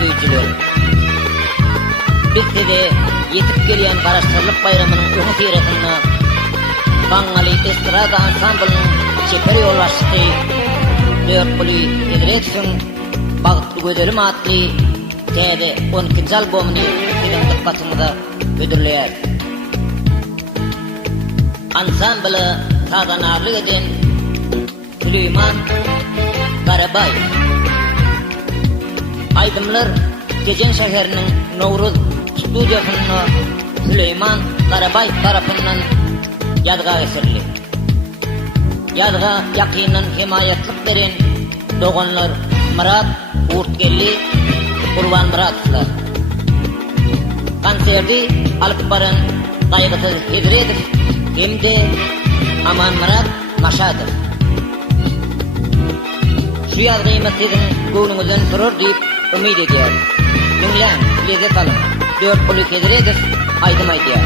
terbiýetçiler. Bizde de yetip gelýän garaşdyrlyk bayramynyň öňe süreýänini Baňaly estrada ansamblynyň çeper ýolbaşçysy Dörtbuli Edretsin Bagtly Gödelim atly täze 12-nji albomyny sizin dikkatiniňizde ödürleýär. Ansambly tadanarlyk eden Süleyman Garabay. Aydymlar Gejen şäheriniň Nowruz studiýasyna Süleyman Garabay tarapyndan ýadga geçirildi. Ýadga ýakynyň himayetlik beren doganlar Murat Urtgelli, Gurban Muratlar. Konserdi alyp baran Gaýgyty Hedredir, hemde Aman Murat Maşadyr. Şu ýazgymy sizin göwnüňizden durur diýip umyt edýär. Dinläň, lezzet alın. Dörtbuli Hedredir, aýdym aýdýar.